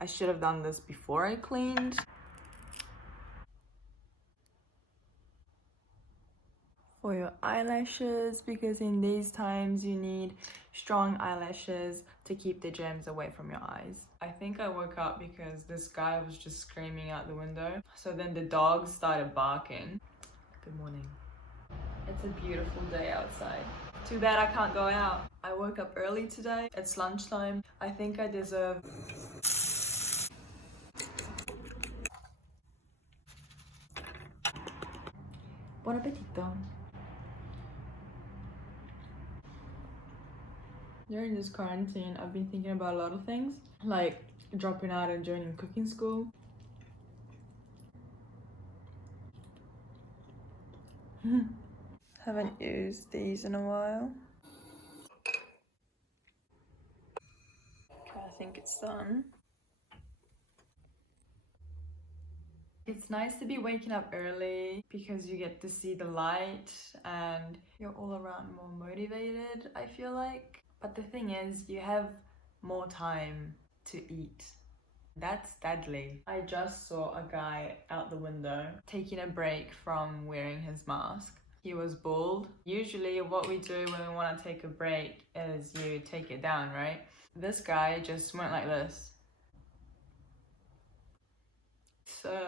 I should have done this before I cleaned. For your eyelashes, because in these times you need strong eyelashes to keep the germs away from your eyes. I think I woke up because this guy was just screaming out the window. So then the dogs started barking. Good morning. It's a beautiful day outside. Too bad I can't go out. I woke up early today. It's lunchtime. I think I deserve buon appetito. During this quarantine, I've been thinking about a lot of things, like dropping out and joining cooking school. Haven't used these in a while. Okay, I think it's done. It's nice to be waking up early because you get to see the light and you're all around more motivated, I feel like. But the thing is, you have more time to eat. That's deadly. I just saw a guy out the window taking a break from wearing his mask. He was bald. Usually what we do when we want to take a break is you take it down, right? This guy just went like this. So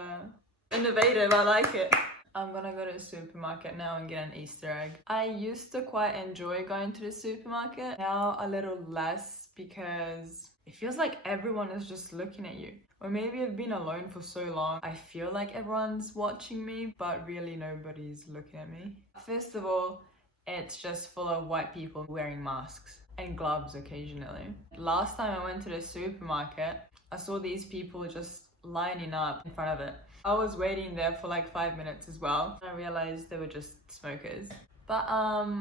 innovative, I like it. I'm gonna go to the supermarket now and get an Easter egg. I used to quite enjoy going to the supermarket. Now a little less because it feels like everyone is just looking at you. Or maybe I've been alone for so long. I feel like everyone's watching me, but really nobody's looking at me. First of all, it's just full of white people wearing masks and gloves occasionally. Last time I went to the supermarket, I saw these people just lining up in front of it. I was waiting there for like 5 minutes as well. I realized they were just smokers. But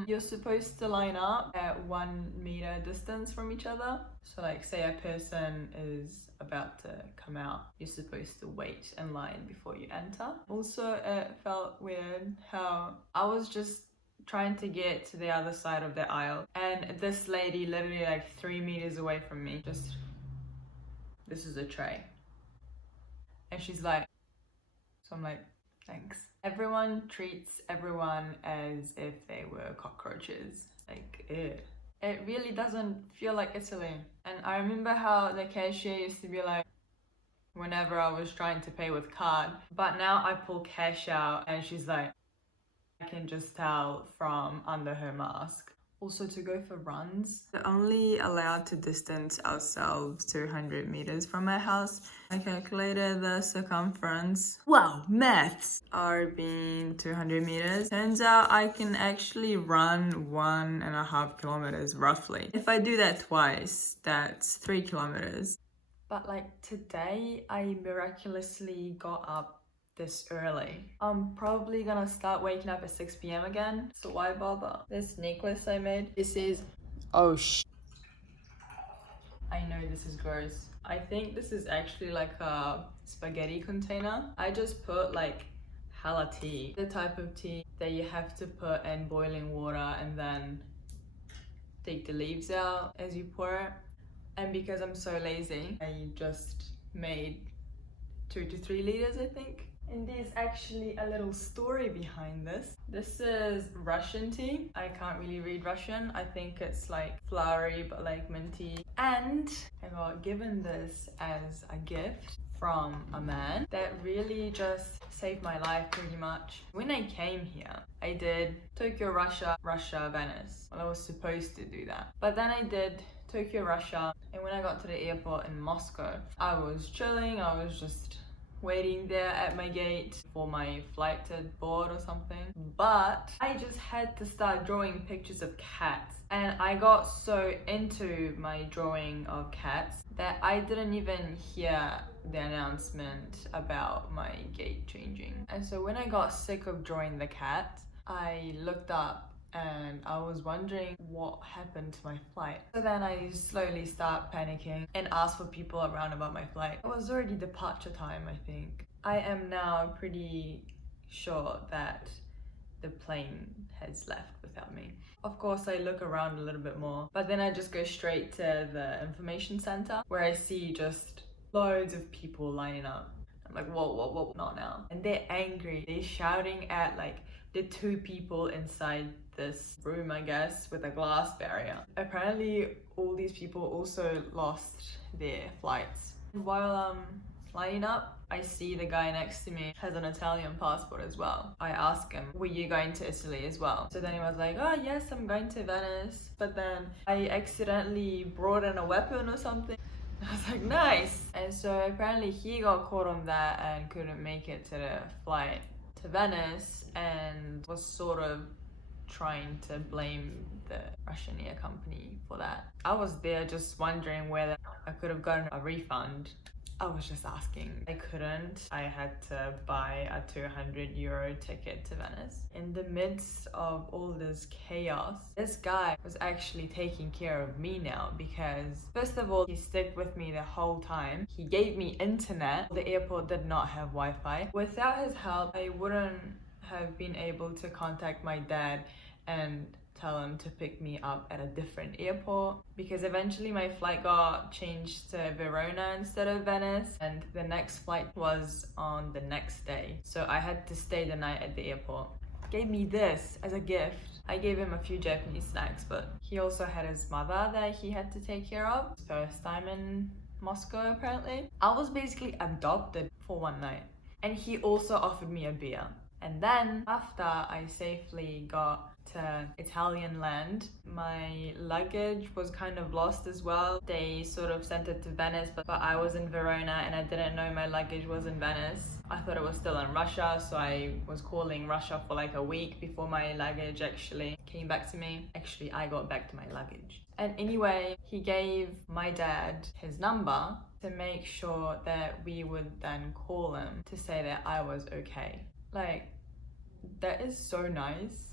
you're supposed to line up at 1 meter distance from each other. So like say a person is about to come out, you're supposed to wait in line before you enter. Also, it felt weird how I was just trying to get to the other side of the aisle and this lady literally like 3 meters away from me, just, this is a tray. And she's like, so I'm like, thanks. Everyone treats everyone as if they were cockroaches. Like, ew. It really doesn't feel like Italy. And I remember how the cashier used to be like, whenever I was trying to pay with card, but now I pull cash out and she's like, I can just tell from under her mask. Also, to go for runs, we're only allowed to distance ourselves 200 meters from my house. I calculated the circumference. Wow, maths! Are being 200 meters. Turns out I can actually run 1.5 kilometers roughly. If I do that twice, that's 3 kilometers. But like today, I miraculously got up this early. I'm probably gonna start waking up at 6 p.m. again, so why bother? This necklace I made, this is, oh I know this is gross. I think this is actually like a spaghetti container. I just put like hala tea, the type of tea that you have to put in boiling water and then take the leaves out as you pour it. And because I'm so lazy, I just made 2 to 3 liters, I think. And there's actually a little story behind this. This is Russian tea. I can't really read Russian. I think it's like flowery but like minty. And I got given this as a gift from a man that really just saved my life pretty much. When I came here, I did Tokyo, Russia, Venice. Well, I was supposed to do that. But then I did Tokyo, Russia, and when I got to the airport in Moscow, I was chilling, I was just waiting there at my gate for my flight to board or something. But I just had to start drawing pictures of cats. And I got so into my drawing of cats that I didn't even hear the announcement about my gate changing. And so when I got sick of drawing the cat, I looked up and I was wondering what happened to my flight. So then I slowly start panicking and ask for people around about my flight. It was already departure time, I think. I am now pretty sure that the plane has left without me. Of course, I look around a little bit more, but then I just go straight to the information center where I see just loads of people lining up. I'm like, whoa, whoa, whoa, not now. And they're angry. They're shouting at like the two people inside this room, I guess, with a glass barrier. Apparently, all these people also lost their flights. While lining up, I see the guy next to me has an Italian passport as well. I ask him, were you going to Italy as well? So then he was like, oh yes, I'm going to Venice. But then I accidentally brought in a weapon or something. I was like, nice. And so apparently he got caught on that and couldn't make it to the flight to Venice and was sort of trying to blame the Russian air company for that. I was there just wondering whether I could have gotten a refund. I was just asking. I couldn't. I had to buy a 200 euro ticket to Venice. In the midst of all this chaos, this guy was actually taking care of me now because, first of all, he stuck with me the whole time. He gave me internet. The airport did not have Wi-Fi. Without his help, I wouldn't have been able to contact my dad and tell him to pick me up at a different airport because eventually my flight got changed to Verona instead of Venice and the next flight was on the next day. So I had to stay the night at the airport. Gave me this as a gift. I gave him a few Japanese snacks, but he also had his mother that he had to take care of. First time in Moscow apparently. I was basically adopted for one night and he also offered me a beer. And then after I safely got to Italian land, my luggage was kind of lost as well. They sort of sent it to Venice, but I was in Verona and I didn't know my luggage was in Venice. I thought it was still in Russia, so I was calling Russia for like a week before my luggage actually came back to me. Actually, I got back to my luggage. And anyway, he gave my dad his number to make sure that we would then call him to say that I was okay. Like, that is so nice.